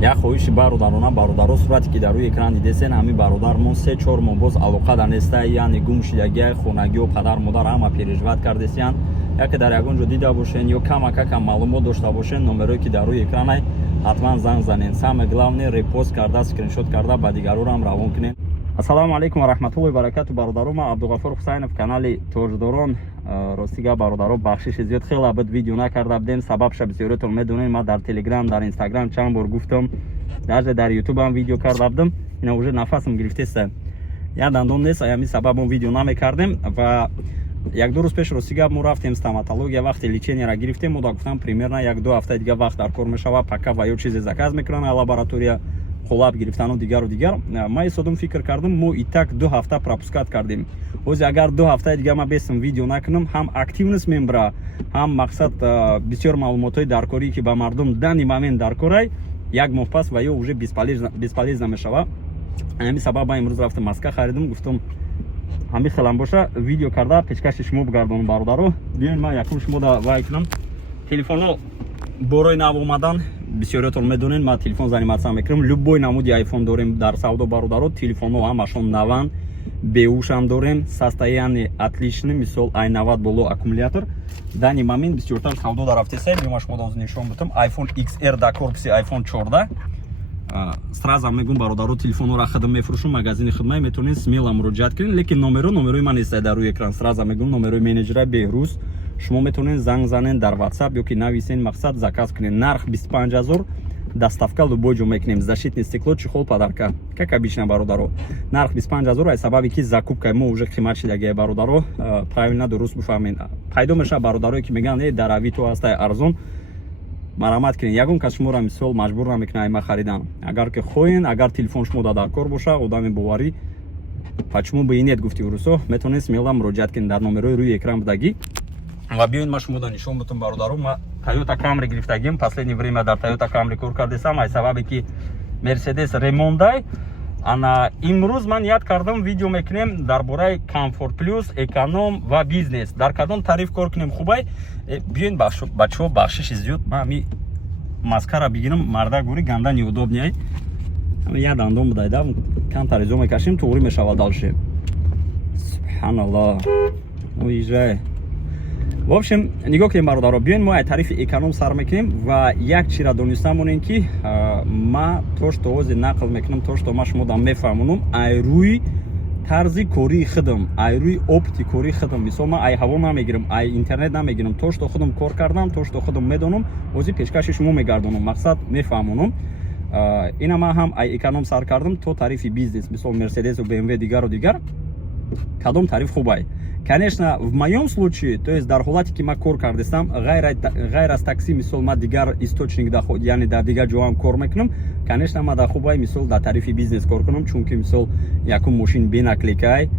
як хоҳиши бародарона бародаро сурате ки дар рӯи экран дидесен ҳамин бародармон 3-4 моҳ боз алоқа данеста яъне гум шидагиҳои хонагиҳо падар модар ҳама переживат кардесиян яке дар ягон ҷо дида бошен ё камакакам маълумот дошта бошен номерое ки дар рӯи экранай ҳатман занг занен. Самое главное репост карда скриншот карда ба дигарорам равон кунен. Ассалому алейкум ва раҳматуллоҳи ва баракату бародаро. Ман Абдуғафур Ҳусайнов, канали Тоҷдорон. Ростига бародаро бахшиши зиёд хеле абад видео накарда будем. Сабабша бисёритон медонем. Ман дар Телеграм, дар Инстаграм чанд бор гуфтам. Даже дар Ютубам видео карда будам. Ина уже нафасам гирифтеста. Я дандон нест, ами сабабон видео намекардем ва як-ду рӯз пеш ростига мо рафтем стоматология вақте лечениеро гирифтем. Мо гуфтам примерно 1-2 ҳафта дига вақт дар кор мешава. Пака ва ё чизе заказ мекунам лаборатория холаб гирифтану дигару дигар. Ман исодум фикр кардам мо и так 2 ҳафта пропускат кардем. Ози агар 2 ҳафта дига ма бесам видео накунам, ҳам активност мембра, ҳам мақсад бисёр маълумотои даркорӣ ки ба мардум дани момент даркорай, як моҳ пас ва ё уже бесполезна мешава. Ҳамин сабаб ман имрӯз рафтам маска харидам, гуфтам ҳамин хелам боша видео карда пешкаши шумо бигардонам бародаро. Биёин ман якум шумо да вай кунам. Телефоно борои нав омадан бисёриятон медонен, ман телефон заниматсия мекунам. Любой намуди айфон дорем дар савдо бародаро. Телефонҳо ҳамашон наван, беушам дорем, состояние отличный, мисол i90 боло аккумулятор. Дани момент бисёртар савдо дарафтеса, миёма шумо доз нишон бутам iPhone XR да корпуси iPhone 14. Сразу мегум бародаро телефонҳоро хидм мефурӯшам, магазини хидмат метавонед смело муроҷиат кунед, лекин номерои ман нест дар рӯи экран. Сразу мегум номерои менеҷера Беҳрӯз. Шумо метавонед занг занен дар WhatsApp ё ки нависен, мақсад заказ кунед. Нарх 25 000, доставка любой ҷо мекунем. Защитное стекло, чехол, подарка. Как обычно бародаро. Нарх 25 000, ай сабаби ки закупка мо уже қимат шидагия бародаро. Правильно дуруст бифаҳмед. Пайдо меша бародарое ки меган дар авито ҳастай арзон. Марамат кунед. Ягон кас шуморо мисол маҷбур намекунад айма харидан. Агар ки хоҳен, агар телефон шумо дар кор боша, одами боварӣ, почему бы и нет гуфти урусо, метавонед смело муроҷиат кунед дар номерои рӯи экран будагӣ. Ва биёин ман шумо да нишон бутам бародаро. Ман Toyota Camry гирифтагим. Последнее время дар Toyota Camry кор кардесам, ай сабабе ки Mercedes ремонтдай. Ана имрӯз ман яд кардам видео мекунем дар бораи Comfort Plus, эконом ва бизнес. Дар кадом тариф кор кунем хубай? Биёин бачаҳо бахшиши зиёд. Ман ами маскара бигирам, марда гури ганда неудобняй. Ами яд андом будайда, кам таризо мекашем, туғри мешава далше. Субҳаналлоҳ. Уиҷай. В общем, нигоҳ кунем бародаро, биёин мо ай тарифи эконом сар мекунем ва як чира дониста монем ки ма то што ози нақл мекунам, то што ма шумо да мефаҳмонам, ай рӯи тарзи кории худам, ай рӯи опити кории худам. Мисол ман ай ҳаво намегирам, ай интернет намегирам, то што худам кор кардам, то што худам медонам, ози пешкаши шумо мегардонам, мақсад мефаҳмонам. Ина ман ҳам ай эконом сар кардам то тарифи бизнес, мисол Mercedes, BMW дигару дигар. Кадом тариф хубай? Конечно, в моем случае, то есть дар ҳолате ки ман кор кардестам, ғайр аз такси, мисол ман дигар источник, яъне дар дигар ҷоам кор мекунам, конечно ман дар хубай мисол дар тарифи бизнес кор кунам, чунки мисол якум мошин бенакликай,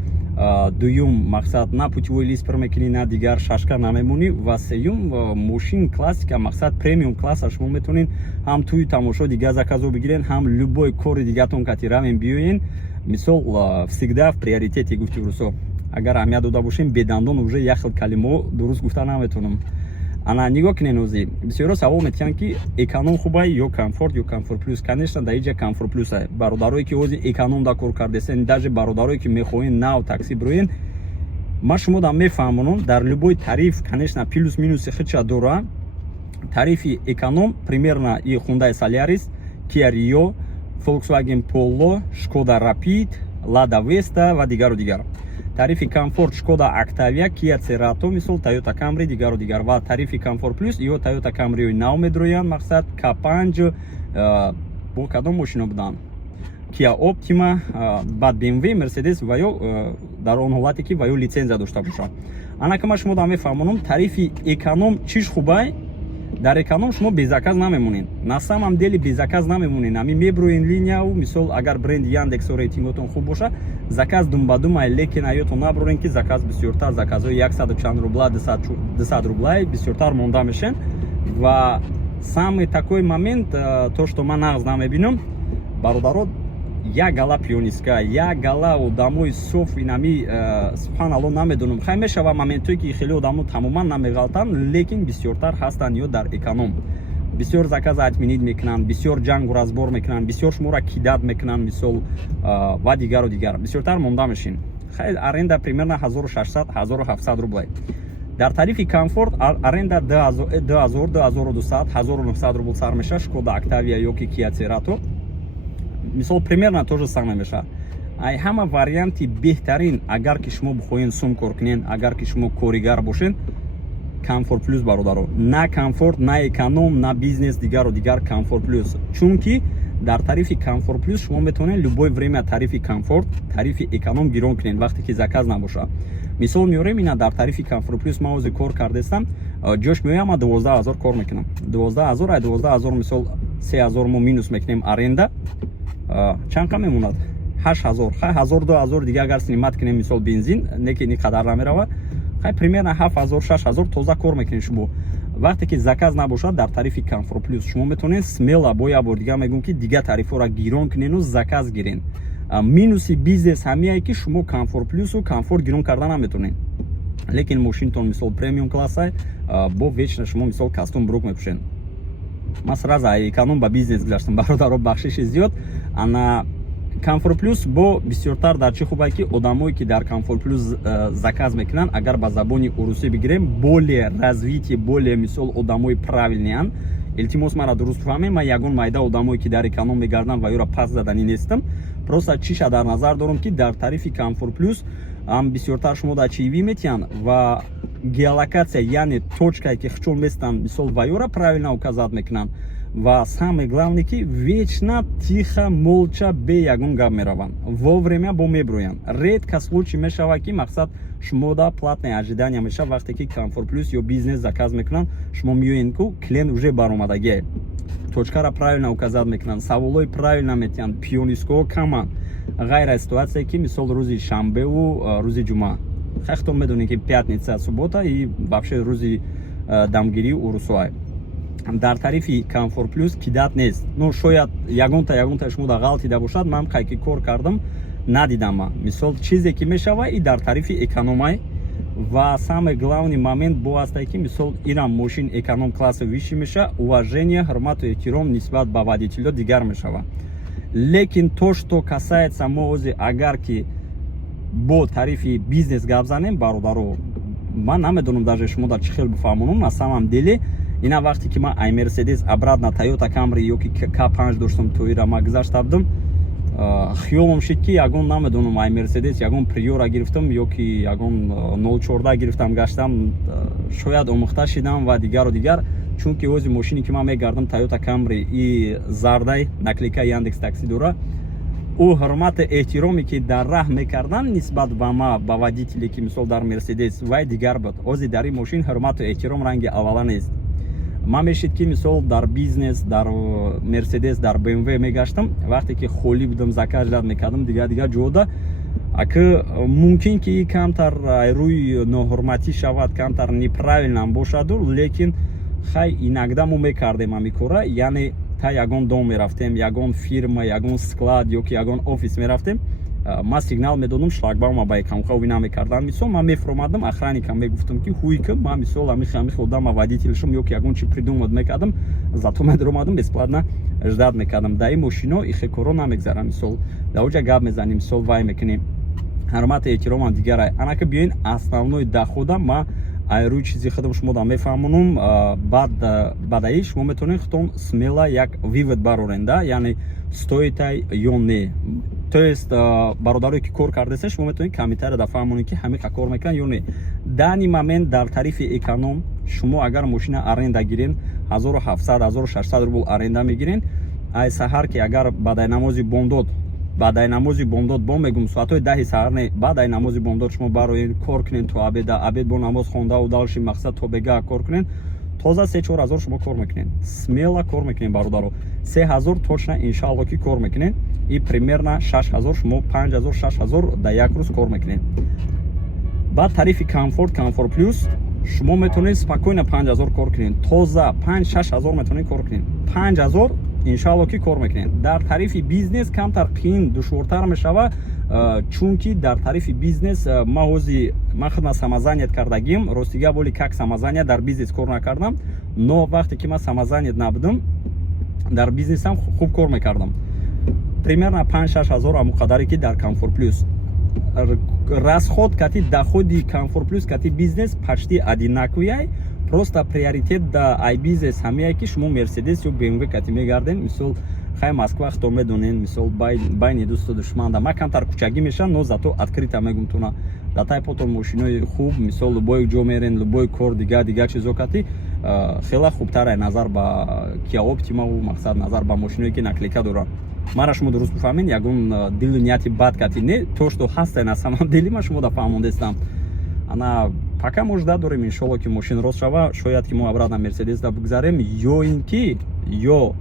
дуюм мақсад на путевой лист пур мекунӣ, на дигар шашка намемонӣ, ва сеюм мошин классика, мақсад премиум класса шумо метавонед ҳам тӯи тамошо дига заказо бигирен, ҳам любой кори дигатон кати равен биёен. Мисол всегда в приоритете гуфти урусо. Агар аҳамият дода бошем, бедандон уже як хел калимо дуруст гуфта наметавонам. Ана нигоҳ кунед ози. Бисёро савол метиҳанд ки эконом хубай ё комфорт ё комфорт плюс. Конечно, дар иҷа комфорт плюс ай. Бародарое ки ози эконом да кор кардесен, даже бародарое ки мехоҳен нав такси бироен, ман шумо да мефаҳмонам, дар любой тариф, конечно, плюс минуси худша дора. Тарифи эконом примерно и Hyundai Solaris, Kia Rio, Volkswagen Polo, Skoda Rapid, Lada Vesta ва дигару дигар. Тарифи комфорт Skoda Octavia, Kia Cerato, мисол Toyota Camry дигару дигар. Ва тарифи комфорт плюс ё Toyota Camry нав медроян, мақсад K5 бо кадом мошино будан? Kia Optima, баъд BMW, Mercedes ва ё дар он ҳолате ки ва ё лицензия дошта боша. Ана ки ман шумо да мефаҳмонам, тарифи эконом чиш хубай? Дар эконом шумо безаказ намемонед. На самом деле безаказ намемонед. Ами меброен линияу, мисол агар бренд Яндексо рейтинготон хуб боша, заказ думбадумай, лекин аётон наброрен ки заказ бисёртар, заказои 100 чанд рубла, 200 рублай бисёртар монда мешен. Ва самый такой момент, то што ман нағз намебинам, бародаро, як гала пионистка, як гала одамои соф инами субҳаналлоҳ намедонам. Хай мешава моментое ки хеле одамо тамоман намеғалтанд, лекин бисёртар ҳастанд ё дар эконом. бисёр заказ атминид мекунанд, бисёр ҷангу разбор мекунанд, бисёр шуморо кидат мекунанд, мисол ва дигару дигар бисёртар монда мешин. Хеле аренда примерно 1600-1700 рублей. дар тарифи комфорт аренда 2000-2200 1900 рубл сар меша. Шкода Октавия ёки Kia Cerato мисол примерно то же самое меша. ай ҳама варианти беҳтарин, агар ки шумо бихоҳед сум кор кунед, агар ки шумо коригар бошед, комфорт плюс бародаро, на комфорт, на эконом, на бизнес дигару дигар комфорт плюс. Чунки дар тарифи комфорт плюс шумо метавонед любое время тарифи комфорт, тарифи эконом гирон кунед вақте ки заказ набоша. мисол меорем ина дар тарифи комфорт плюс ма ози кор кардестам, ҷош меоям ма 12000 кор мекунам. 12000 мисол 3000 мо минус мекунем аренда, чанд ка мемонад? 8000, 1000-2000 дига агар синимат кунем мисол бензин, не ки ин қадар намерава, хай примерно 7000-6000 тоза кор мекунем шумо. вақте ки заказ набошад дар тарифи комфорт плюс шумо метавонед смело бо я бор дига мегӯям ки дига тарифҳоро гирон кунену заказ гирен. минуси бизнес ҳамияе ки шумо комфорт плюсу комфорт гирон карда наметавонед. лекин мошинтон мисол премиум классай бо вечно шумо мисол кастум брук мепӯшед. ман сразу эконом ба бизнес гузаштам, бародаро бахшиши зиёд. ана комфорт плюс бо бисёртар дар чӣ хубае ки одамое ки дар комфорт плюс заказ мекунанд, агар ба забони урусӣ бигирем, более развитие, более мисол одамои правилниан. илтимос мара дуруст фаҳмем, ман ягон майда одамое ки дар эконом мегарданд ва ёро пас задани нестам. просто чиша дар назар дорам ки дар тарифи комфорт плюс бисёртар шумо дар чиви метиҳанд ва геолокация, яъне точкае ки хчон местанд мисол ва ёро правилно указат мекунанд. ва самое главное ки вечно тихо молча бе ягон гап мераванд, вовремя бо меброянд. редко случай мешавад ки мақсад шумо да платное ожидание меша вақте ки комфорт плюс ё бизнес заказ мекунанд, шумо меоед ку клиент уже баромадагие, точкаро правильно указат мекунанд, саволои правильно метиҳанд, пионистҳо каманд. ғайра ситуация ки мисол рӯзи шанбеву рӯзи ҷумъа, хахтон медонед ки пятница суббота и вообще рӯзи дамгирии урусуай. дар тарифи комфорт плюс кидат нест. ну шояд ягонта шумо да ғалат дида бошад, ман қайки кор кардам надидам. мисол чизе ки мешава и дар тарифи экономай. ва самый главный момент бо астае ки мисол инам мошин эконом класса виши меша, уважение, ҳурмату эҳтиром нисбат ба водителё дигар мешава. лекин то что касается мози, агар ки бо тарифи бизнес гап занем, бародаро, ман намедонам даже шумо дар чӣ хел бифаҳмонам. на самом деле ина вақте ки ман ай мерседес обратно Toyota Camry ёки K5 доштам, тоира ма гузаштабдам, хиёлам шид ки ягон намедонам ай мерседес ягон приора гирифтам ёки ягон 014 гирифтам гаштам, шояд омӯхта шидам ва дигару дигар. чунки ози мошине ки ман мегардам Toyota Camry и зардай наклейка Яндекс такси дора, ӯ ҳурмати эҳтироме ки дар раҳ мекардан нисбат ба ма, ба водителе ки мисол дар мерседес вай дигар буд. ози дар ин мошин ҳурмату эҳтиром ранги аввала нест. ман мешид ки мисол дар бизнес, дар мерседес, дар BMW мегаштам, вақте ки холӣ будам заказ дад мекардам дига ҷода, ака мумкин ки камтар рӯи ноҳурматӣ шавад, камтар неправилнам бошаду, лекин хай инагда мо мекардем ҳами кора. яъне та ягон дом мерафтем, ягон фирма, ягон склад ёки ягон офис мерафтем, ман сигнал медодам, шлагбаума ба камхови намекардан. мисол ман мефурмадам, охранникам мегуфтам ки хуйка ман мисол амих одама водителшум ёки ягон чи придумад мекардам, зато медромадам бесплатно ждат мекардам. дар ин мошино ихе коро намегзарам. мисол дар оҷа гап мезанем, мисол вай мекунем, ҳурмати эҳтиромам дигарай. анака биёин основной дохода ма айрӯи чизи худам шумо да мефаҳмонам. бадаи шумо метавонед худтон смело як вивод барорен, да, яъне стоитай ё не. то есть бародарое ки кор кардесен шумо метавонед камитара да фаҳмонед ки ҳамиқа кор мекунанд ё не. дани момент дар тарифи эконом шумо агар мошина аренда гирен 1700-1600 рубл аренда мегирен, ай саҳар ки агар баъдаи намози бомдод бо мегум соатҳои 10 саҳар не, баъдаи намози бомдод шумо бароед кор кунед то абед бо намоз хондаву далши мақсад то бега кор кунед, тоза 3-4 ҳазор шумо кор мекунед. смело кор мекунед бародаро. 3000 точно иншаалло ки кор мекунед и примерно 6000 шумо 5000-6000 да як рӯз кор мекунед. баъд тарифи комфорт плюс шумо метавонед спокойно 5000 кор кунед, тоза 5-6 ҳазор метавонед кор кунед. 5000 иншалло ки кор мекунед. Дар таърифи бизнес камтар қиин душвортар мешава, чунки дар таърифи бизнес ман худмат самозанят кардагим. Ростига боли как самозанят дар бизнес кор накардам, но вақте ки ман самозанят набудам, дар бизнесам хуб кор мекардам. Примерно 5-6 ҳазор аму қадаре ки дар Comfort Plus расход кати доходи Comfort Plus кати бизнес почти одинаковый. Просто приоритет да ай бизнес ҳамеяе ки шумо Mercedes ё BMW кати мегардем. Мисол хай Москва хто медонен, мисол байни дӯсту душман да ма камтар кучагӣ мешан, но зато открыто мегумтуна да тай потом мошинои хуб, мисол любой ҷо мерен, любой кор дига чизо кати хела хубтара назар ба Kia Optima ва мақсад назар ба мошиное ки наклейка доранд. Мара шумо дуруст бифаҳмед, ягон дилу нияти бад кати не то што ҳастен аз самам дили ма шумо да фаҳмондестам. Ана пока мужда дорем иншалло ки мошин рост шава, шояд ки мо обратно Mercedes да бигзарем, ё ин ки ё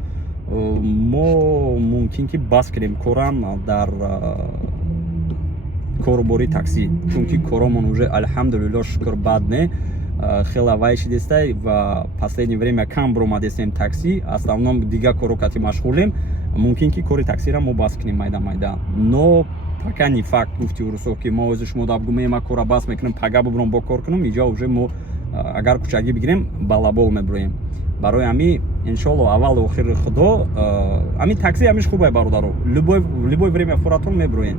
мо мумкин ки бас кунем корам дар корубори такси, чунки коромон уже алҳамдулиллоҳ шукр бад не хела вай шидестай ва последнее время кам бромадестем такси, основном дига коро кати машғулем, мумкин ки кори таксира мо бас кунем майда, но пока не факт гуфти урусов ки мо ози шумо даб гуме ма кора бас мекунем, пага бубром бо кор кунем, иҷо уже мо агар кучагӣ бигирем балабол меброем. Барои ами иншалло аввалу охири худо ами такси амиш хубай бародаро, любой время фуратон меброем.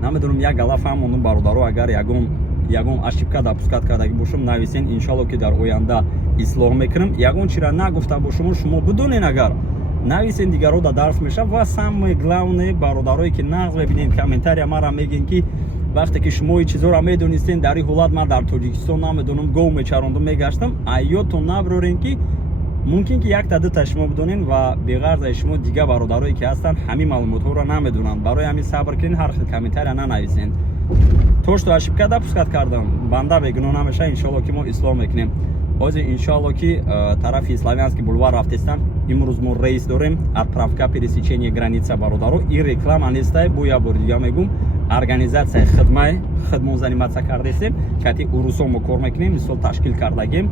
Намедонам як гала фаҳмону бародаро агар ягон ошибка да пускат кардаги бошам нависен, иншалло ки дар оянда ислоҳ мекунам. Ягон чира нагуфта бошам шумо бидонен, агар нависен дигаро да дарс меша ва самое главное бародарое ки нағз мебинен комментария мара мегин ки вақте ки шумо чизоро медонистен дар ин ҳолат ман дар Тоҷикистон намедонам гов мечарондум мегаштам, аётон наброрен ки мумкин ки якта дута шумо бидонен ва беғарзаи шумо дига бародарое ки ҳастанд ҳамин маълумотҳоро намедонанд. Барои ҳамин сабр кунед, ҳар хел комментария нанависен. То што ошибка да пускат кардам, банда бегуноҳ намеша, иншалло ки мо ислоҳ мекунем. ҳозир иншалло ки тарафи Славянский бульвар рафтестан, имрӯз мо рейс дорем, отправка пересечения граница бародаро. И реклама нестай, бо я бори дига мегум, организация хидмон заниматься кардестем, кати урусо мо кор мекунем, мисол ташкил кардагем,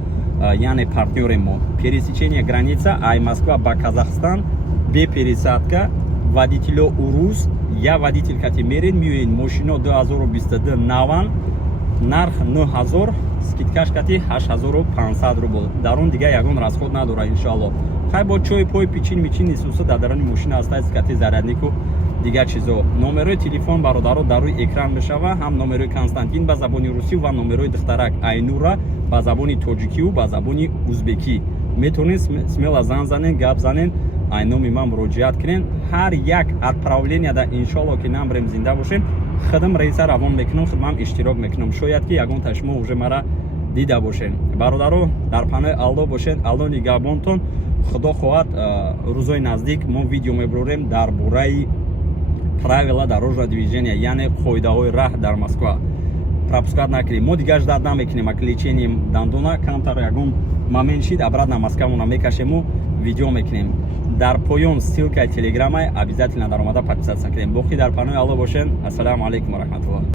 яъне партнёрем мо. Пересечение граница ай Москва ба Казахстан, бе пересадка, водителё урус, я водитель кати мерен миёен, мошино 2022 наван, нарх 9000, скидкаш кати 8500 рубл. Дар он дига ягон расход надора иншалло. Хай бо чой пой пичин мичин исуса да дарани мошина астаст кати заряднику дига чизо. Номерои телефон бародаро дар рӯи экран мешава, ҳам номерои Константин ба забони русӣ ва номерои духтарак Айнура ба забони тоҷикию ба забони узбекӣ. Метавонед смело зан занен, гап занен, айноми ман муроҷиат кунен. Ҳар як отправление да иншалло ки намбрем зинда бошем, хидм рейса равон мекунам, хидмам иштирок мекунам. Шояд ки ягонта шумо уже мара дида бошен. Бародаро дар панои Алло бошен, Алло нигоҳбонтон. Худо хоҳад рӯзои наздик мо видео мебурем дар бораи правила дорожного движения, яъне қоидаҳои раҳ дар Москва. Пропускат накунем. Мо дига ждат намекунем ак лечением дандона, камтар ягон момент шид обратно Москвамона мекашему, видео мекунем. Дар поён ссилкаи телеграммай обязательно дар омада подписаться кунем. Боқӣ дар панои Алло бошен. Ассалому алайкум ва раҳматуллоҳ.